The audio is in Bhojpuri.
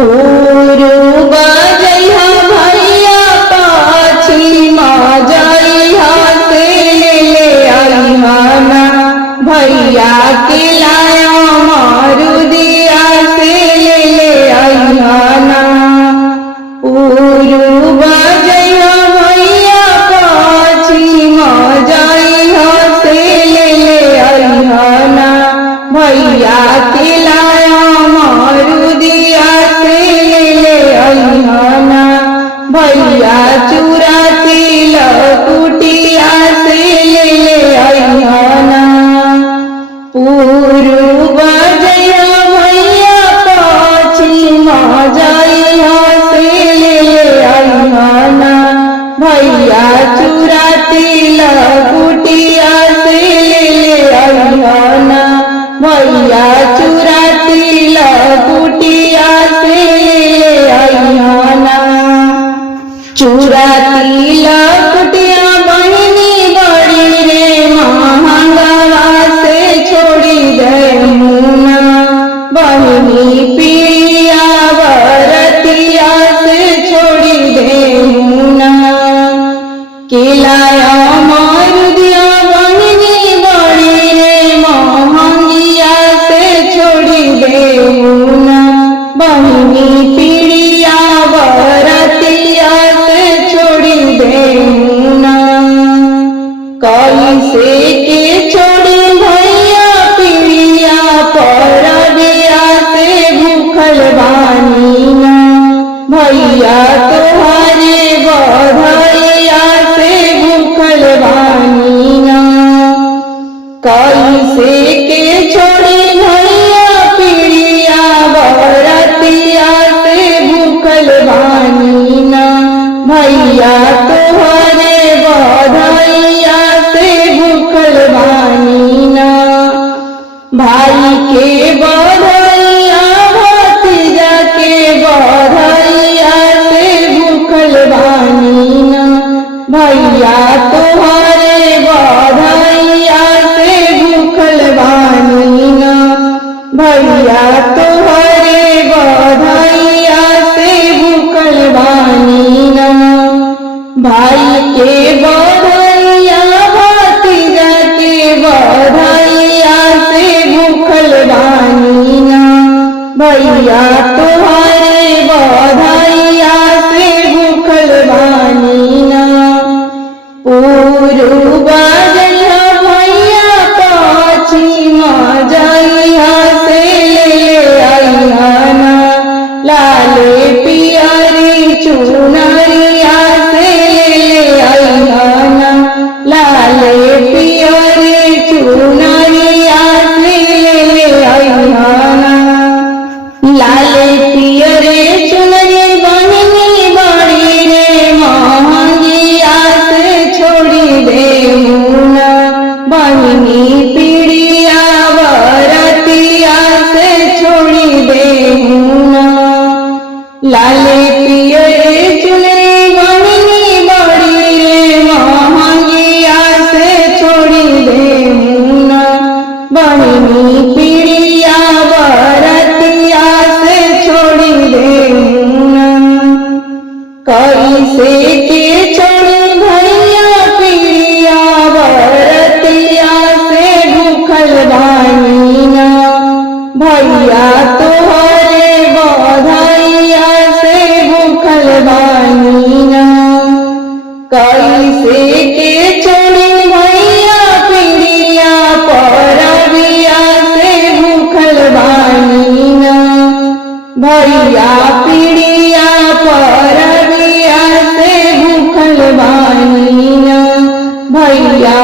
पूर्व जइहा भैया पश्चिमा जइहा से ले अइहा ना भैया के लाया मारुदिया से ले अइहा ना। पूर्व जइहा भैया पश्चिमा जइहा से ले अइहा ना भैया के लाया मारुदिया से ले अइहा ना भैया चूरा तिल कुटिया से ले अइहा ना। पूर्व जइहा भैया पश्चिमा जइहा से ले अइहा ना भैया चूरा तिल कुटिया से ले अइहा ना भैया चूरा तिल कुटिया से ले अइहा ना। चूरा तिल कुटिया बहिनी बड़ी रे महंगवा से छोड़ी दे मुना बहिनी पिया बरतिया से छोड़ी दे मुना। किलाया मारुदिया बहिनी बड़ी रे महंगिया से छोड़ी दे मुना बहिनी पीड़िया बरतिया से छोड़ी दे मुना। कैसे के छोड़ी भैया पीड़िया परबिया से भूखल बानी ना भैया तोहारे बधैया से भूखल बानी ना। कैसे के छोड़ी भैया पीड़िया बरतिया से भूखल बानी ना भैया तोहरे बधैया से भूखल बानी ना। भाई के बधैया भतीजा के बधैया से भूखल बानी ना भैया तोहरे बधैया से भूखल बानी ना भैया तोहरे बधैया से भूखल बानी ना। भाई के बधैया भतीजा के बधैया से भूखल बानी ना भैया तोहरे बधैया से भूखल बानी ना। पूर्व जइहा भैया पश्चिमा जइहा से ले अइहा ना लाले पियरी चुनरिया से ले अइहा ना लाले पियरी चुनरिया से ले अइहा ना। लाले पियरे चुनरी बहिनी बड़ी रे महंगिया से छोड़ी दे मुना बहिनी पीड़िया बरतिया से छोड़ी दे मुना। लाले पियरे चुनरी बहिनी बड़ी रे महंगिया से छोड़ी दे मुना बहिनी पीड़िया बरतिया से छोड़ी दे मुना। कैसे के छोड़ी भैया पीड़िया बरतिया से भूखल बानी ना भैया तोहरे बधैया से भूखल बानी ना। कैसे के छोड़ी भैया पीड़िया परबिया से भूखल बानी ना भैया पीड़िया परबिया से भूखल बानी ना भैया